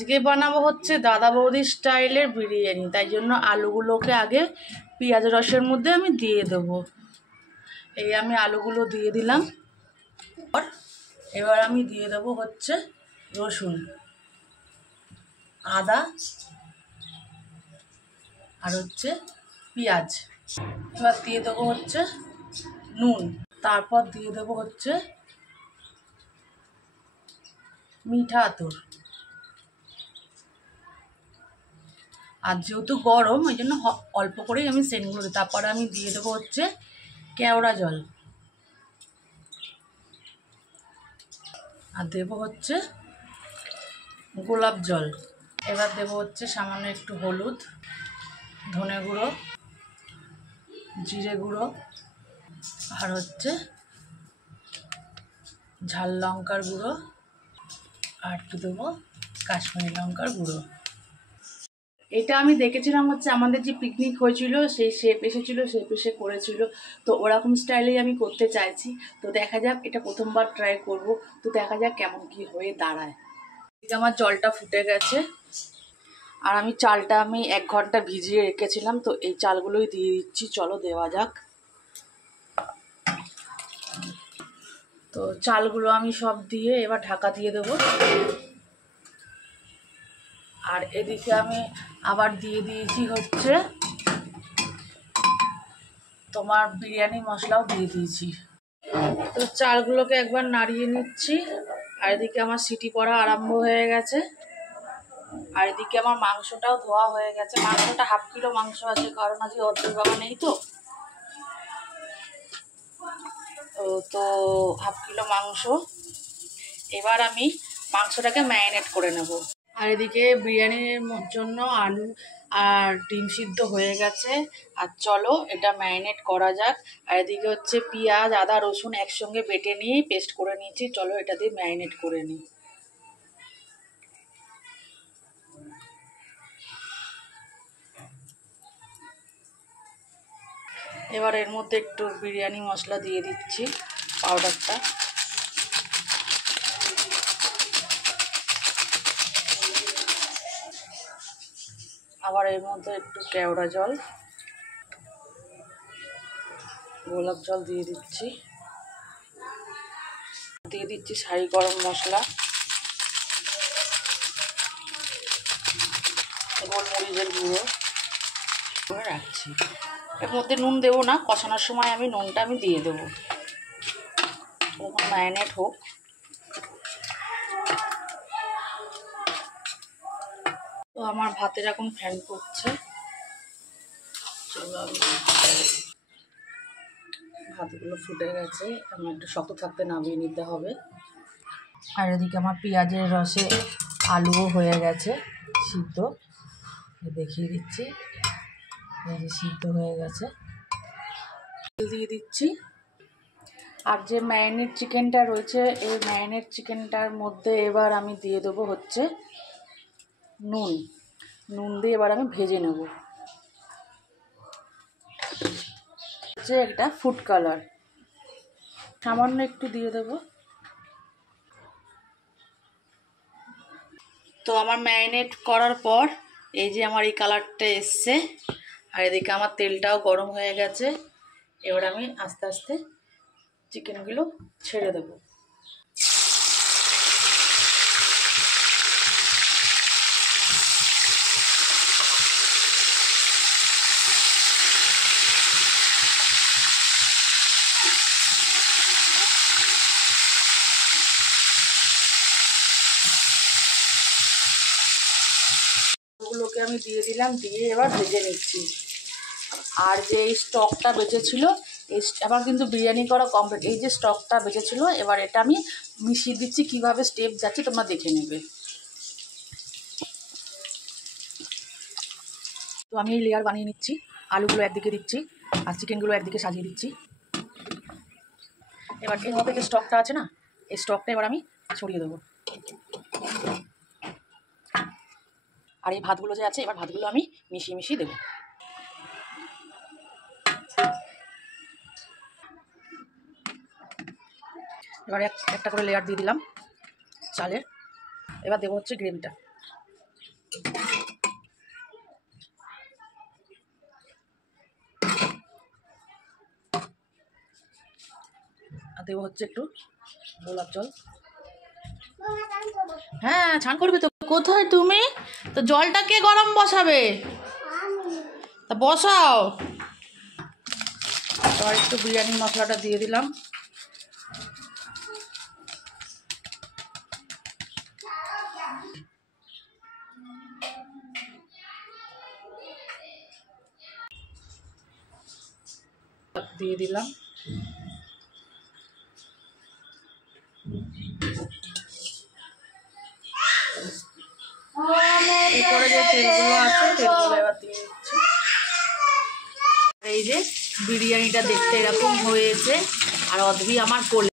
আজকে বানাবো হচ্ছে দাদা বৌদির স্টাইলের বিরিয়ানি, তাই জন্য আলুগুলোকে আগে পেঁয়াজ রসের মধ্যে আমি দিয়ে দেবো। এই আমি আলুগুলো দিয়ে দিলাম। এবার আমি দিয়ে দেবো হচ্ছে রসুন, আদা আর হচ্ছে পেঁয়াজ। এবার দিয়ে দেবো হচ্ছে নুন, তারপর দিয়ে দেবো হচ্ছে মিঠা আতর। আর যেহেতু গরম ওই জন্য অল্প করেই আমি সেন্টগুলো দিই। তারপরে আমি দিয়ে দেবো হচ্ছে কেওড়া জল, আর দেবো হচ্ছে গোলাপ জল। এবার দেবো হচ্ছে সামান্য একটু হলুদ, ধনে গুঁড়ো, জিরে গুঁড়ো আর হচ্ছে ঝাল লঙ্কার গুঁড়ো, আর একটু দেবো কাশ্মীরি লঙ্কার গুঁড়ো। এটা আমি দেখেছিলাম হচ্ছে আমাদের যে পিকনিক হয়েছিল সেই শেফ এসেছিলো, শেফ এসে করেছিল, তো ওরকম স্টাইলেই আমি করতে চাইছি। তো দেখা যাক, এটা প্রথমবার ট্রাই করব, তো দেখা যাক কেমন কি হয়ে দাঁড়ায়। আমার জলটা ফুটে গেছে, আর আমি চালটা 1 ঘন্টা ভিজিয়ে রেখেছিলাম, তো এই চালগুলোই দিয়ে দিচ্ছি। চলো দেওয়া যাক। তো চালগুলো আমি সব দিয়ে এবার ঢাকা দিয়ে দেবো। আর এদিকে আমি আবার দিয়ে দিয়েছি হচ্ছে তোমার বিরিয়ানি মশলাও দিয়ে দিয়েছি। তো চালগুলোকে একবার নাড়িয়ে নিচ্ছি। আর এদিকে আমার সিটি পড়া আরম্ভ হয়ে গেছে। আর এদিকে আমার মাংসটাও ধোয়া হয়ে গেছে। মাংসটা 1/2 কিলো মাংস আছে, কারণ আজকে অর্ধেক বাবা নেই, তো 1/2 কিলো মাংস। এবার আমি মাংসটাকে ম্যারিনেট করে নেব। আর এদিকে বিরিয়ানির জন্য আলু আর ডিম সিদ্ধ হয়ে গেছে। আর চলো এটা ম্যারিনেট করা যাক। আর এদিকে হচ্ছে পেঁয়াজ, আদা, রসুন একসঙ্গে বেটে নিয়ে পেস্ট করে নিয়েছি। চলো এটা দিয়ে ম্যারিনেট করে নিই। এবার এর মধ্যে একটু বিরিয়ানি মশলা দিয়ে দিচ্ছি, পাউডারটা। আবার এর মধ্যে একটু কেওড়া জল, গোলাপ জল দিয়ে দিচ্ছি। দিয়ে দিচ্ছি শাহি গরম মশলা, গোলমরিচের গুঁড়ো করে রাখছি। এর মধ্যে নুন দেবো না, কষানোর সময় নুনটা দিয়ে দেবো। তখন ম্যারিনেট হোক। তো আমার ভাতের এখন ফ্যান করছে। চলো ভাতগুলো ফুটে গেছে, আমার একটু শক্ত থাকতে নামিয়ে নিতে হবে। আর এদিকে আমার পেঁয়াজের রসে আলুও হয়ে গেছে সিদ্ধ, দেখিয়ে দিচ্ছি। এই যে সিদ্ধ হয়ে গেছে, দিয়ে দিচ্ছি। আর যে ম্যারিনেট চিকেনটা রয়েছে, এই ম্যারিনেট চিকেনটার মধ্যে এবার আমি দিয়ে দেবো হচ্ছে নুন দিয়ে এবার আমি ভেজে নেব। হচ্ছে একটা ফুড কালার সামান্য একটু দিয়ে দেবো। তো আমার ম্যারিনেট করার পর এই যে আমার এই কালারটা এসছে। আর এদিকে আমার তেলটাও গরম হয়ে গেছে। এবার আমি আস্তে আস্তে চিকেনগুলো ছেড়ে দেবো। ওগুলোকে আমি দিয়ে দিলাম, দিয়ে এবার ভেজে নিচ্ছি। আর যে এই স্টকটা বেঁচেছিল, এবার কিন্তু বিরিয়ানি করা কমপ্লিট। এই যে স্টকটা বেঁচেছিল, এবার এটা আমি মিশিয়ে দিচ্ছি। কিভাবে স্টেপ যাচ্ছে তোমরা দেখে নেবে। তো আমি এই লেয়ার বানিয়ে নিচ্ছি। আলুগুলো একদিকে দিচ্ছি আর চিকেনগুলো একদিকে সাজিয়ে দিচ্ছি। এবার এর মধ্যে যে স্টকটা আছে না, এই স্টকটা এবার আমি ছড়িয়ে দেবো। আর এই ভাতগুলো যে আছে, এবার ভাতগুলো আমি মিশিয়ে মিশিয়ে দেবো। এবার একটা করে লেয়ার দিয়ে দিলাম চালের। এবার দেবো হচ্ছে গ্রেভিটা। আর দেবো হচ্ছে একটু গোলাপ জল। হ্যাঁ ছান করবে তো। কোথায় তুমি? তো জলটা কে গরম বসাবে? তা বসাও। আর একটু বিরিয়ানি মশলাটা দিয়ে দিলাম। দিয়ে দিলাম। এরপরে যে তেলগুলো আছে তেলগুলো এবার দিয়ে দিচ্ছি। এই যে বিরিয়ানিটা দেখতে এরকম হয়েছে, আর অদ্ভি আমার কোলে।